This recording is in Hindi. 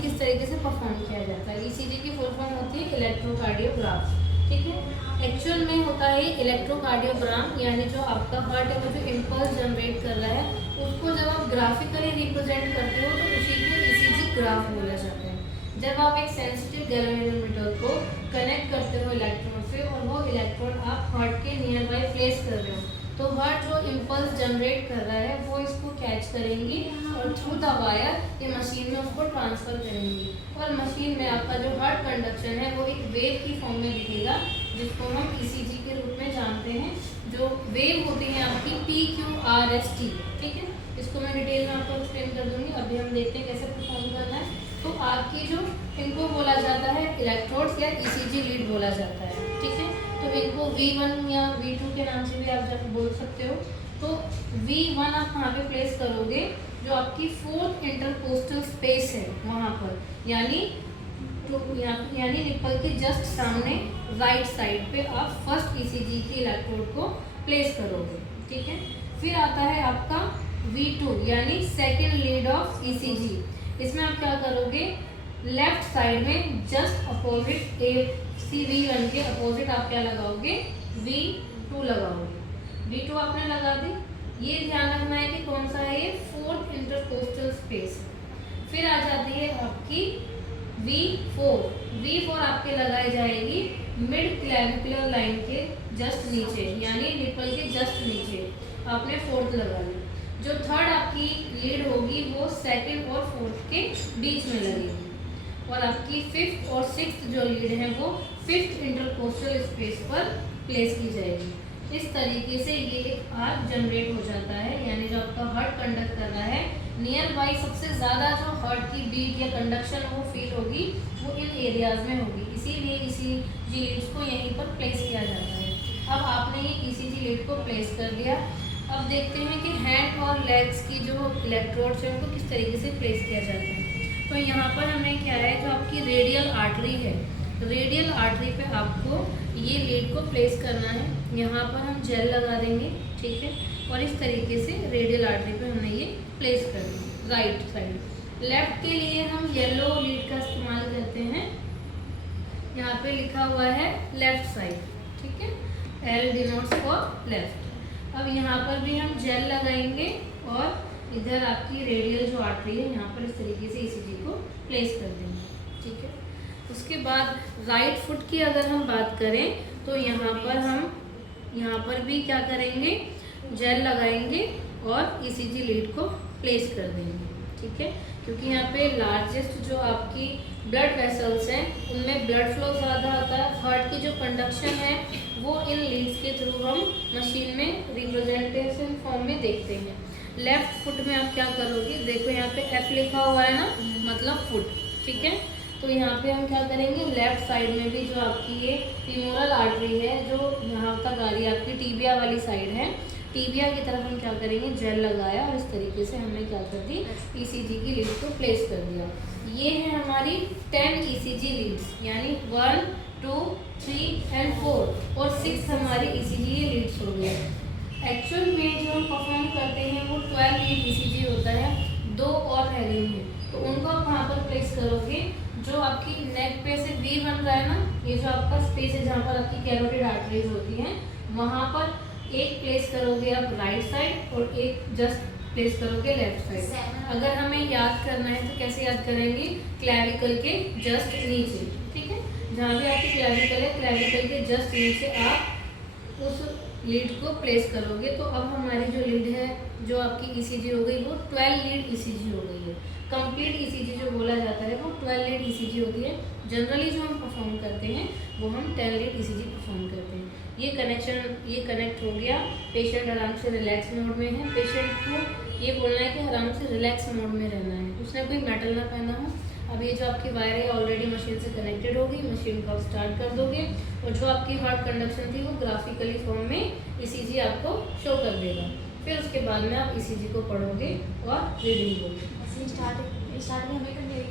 किस तरीके से परफॉर्म किया जाता है। ईसीजी की फुल फॉर्म होती है इलेक्ट्रोकार्डियोग्राफ, ठीक है। एक्चुअल में होता है इलेक्ट्रोकार्डियोग्राम, यानी जो आपका हार्ट है वो जो इम्पल्स जनरेट कर रहा है उसको जब आप ग्राफिकली रिप्रेजेंट करते हो तो उसी को ईसीजी ग्राफ बोला जाता है। जब आप एक सेंसिटिव गैल्वेनोमीटर को कनेक्ट करते हो इलेक्ट्रोड से और वो इलेक्ट्रोड आप हार्ट के नियर बाय प्लेस कर रहे हो तो हार्ट जो इम्पल्स जनरेट कर रहा है वो इसको कैच करेंगी और थ्रू द वायर ये मशीन में उसको ट्रांसफर करेंगी और मशीन में आपका जो हार्ट कंडक्शन है वो एक वेव की फॉर्म में दिखेगा जिसको हम ईसीजी के रूप में जानते हैं। जो वेव होती है आपकी PQRST, ठीक है। इसको मैं डिटेल में आपको एक्सप्लेन कर दूंगी। अभी हम देखते हैं कैसे परफॉर्म करना है। तो आपकी जो इनको बोला जाता है इलेक्ट्रोड्स या ईसीजी लीड बोला जाता है, ठीक है। तो इनको V1 या V2 के नाम से भी आप जब बोल सकते हो। तो V1 आप कहाँ पे प्लेस करोगे, जो आपकी फोर्थ इंटरकोस्टल स्पेस है वहाँ पर, यानी निप्पल के जस्ट सामने राइट साइड पे आप फर्स्ट ईसीजी की इलेक्ट्रोड को प्लेस करोगे, ठीक है। फिर आता है आपका V2 यानी सेकेंड लीड ऑफ ईसीजी। इसमें आप क्या करोगे, लेफ्ट साइड में जस्ट अपोजिट V1 के अपोजिट आप क्या लगाओगे, V2 लगाओगे। V2 आपने लगा दी। ये ध्यान रखना है कि कौन सा है, ये फोर्थ इंटरकोस्टल स्पेस। फिर आ जाती है आपकी V4 आपके लगाई जाएगी मिड क्लैविकुलर लाइन के जस्ट नीचे, यानी निप्पल के जस्ट नीचे आपने फोर्थ लगा ली। जो थर्ड आपकी लीड होगी वो सेकंड और फोर्थ के बीच में लगेगी और आपकी फिफ्थ और सिक्स्थ जो लीड है वो फिफ्थ इंटरकोस्टल स्पेस पर प्लेस की जाएगी। इस तरीके से ये एक आर्क जनरेट हो जाता है, यानी जो आपका हार्ट कंडक्ट कर रहा है नियर बाई सबसे ज़्यादा जो हार्ट की बीट या कंडक्शन वो फील होगी वो इन एरियाज में होगी, इसीलिए ईसीजी लीड्स को यहीं पर प्लेस किया जाता है। अब आपने ये ईसीजी लीड को प्लेस कर दिया। अब देखते हैं कि हैंड और लेग्स की जो इलेक्ट्रोड्स हैं उनको किस तरीके से प्लेस किया जाता है। तो यहाँ पर हमने क्या है, जो आपकी रेडियल आर्टरी है, रेडियल आर्टरी पे आपको ये लीड को प्लेस करना है। यहाँ पर हम जेल लगा देंगे, ठीक है, और इस तरीके से रेडियल आर्टरी पे हमने ये प्लेस कर दिया राइट साइड। लेफ्ट के लिए हम येलो लीड का इस्तेमाल करते हैं। यहाँ पे लिखा हुआ है लेफ्ट साइड, ठीक है, L डिनोट्स फॉर लेफ्ट। अब यहाँ पर भी हम जेल लगाएंगे और इधर आपकी रेडियल जो आर्टरी है यहाँ पर इस तरीके से ईसीजी को प्लेस कर देंगे, ठीक है। उसके बाद राइट फुट की अगर हम बात करें तो यहाँ पर भी क्या करेंगे, जेल लगाएंगे और ईसीजी लीड को प्लेस कर देंगे, ठीक है। क्योंकि यहाँ पे लार्जेस्ट जो आपकी ब्लड वेसल्स हैं उनमें ब्लड फ्लो ज़्यादा होता है। हार्ट की जो कंडक्शन है वो इन लीड्स के थ्रू हम मशीन में रिप्रेजेंटेशन फॉर्म में देखते हैं। लेफ्ट फुट में आप क्या करोगे, देखो यहाँ पे F लिखा हुआ है ना, मतलब फुट, ठीक है। तो यहाँ पे हम क्या करेंगे, लेफ्ट साइड में भी जो आपकी ये फीमोरल आर्टरी है जो यहाँ तक आ रही है आपकी टीबिया वाली साइड है, टीबिया की तरफ हम क्या करेंगे, जेल लगाया और इस तरीके से हमने क्या कर दी, ईसीजी की लीड को प्लेस कर दिया। ये है हमारी 10 ईसीजी लीड्स, यानी 1, 2, 3 एंड 4 और 6 हमारी ईसीजी लीड्स हो गए। एक्चुअल में जो हम परफॉर्म करते हैं वो 12 लीड ईसीजी होता है, 2 और रह गई हैं, तो उनको आप कहाँ पर प्लेस करोगे, जो आपकी नेक पे से V बन रहा है ना, ये जो आपका स्पेस है जहाँ पर आपकी कैरोटिड आर्टरीज होती हैं, वहाँ पर एक प्लेस करोगे आप राइट साइड और एक जस्ट प्लेस करोगे लेफ्ट साइड। अगर हमें याद करना है तो कैसे याद करेंगे, क्लैविकल के जस्ट नीचे, ठीक है, जहाँ भी आपकी क्लैविकल है क्लैविकल के जस्ट नीचे आप उस लीड को प्लेस करोगे। तो अब हमारी जो लीड है जो आपकी ईसीजी हो गई वो 12 लीड ईसीजी हो गई है। कंप्लीट ईसीजी जो बोला जाता है वो 12 लीड ईसीजी होती है। जनरली जो हम परफॉर्म करते हैं वो हम 10 लीड ईसीजी परफॉर्म करते हैं। ये कनेक्ट हो गया, पेशेंट आराम से रिलैक्स मोड में है। पेशेंट को ये बोलना है कि आराम से रिलैक्स मोड में रहना है, उसने कोई मेटल ना पहना हो। अब ये जो आपकी वायर है ऑलरेडी मशीन से कनेक्टेड होगी, मशीन को आप स्टार्ट कर दोगे और जो आपकी हार्ट कंडक्शन थी वो ग्राफिकली फॉर्म में ईसीजी आपको शो कर देगा। फिर उसके बाद में आप ईसीजी को पढ़ोगे और रीडिंग दोगे। स्टार्ट में हमें करनी है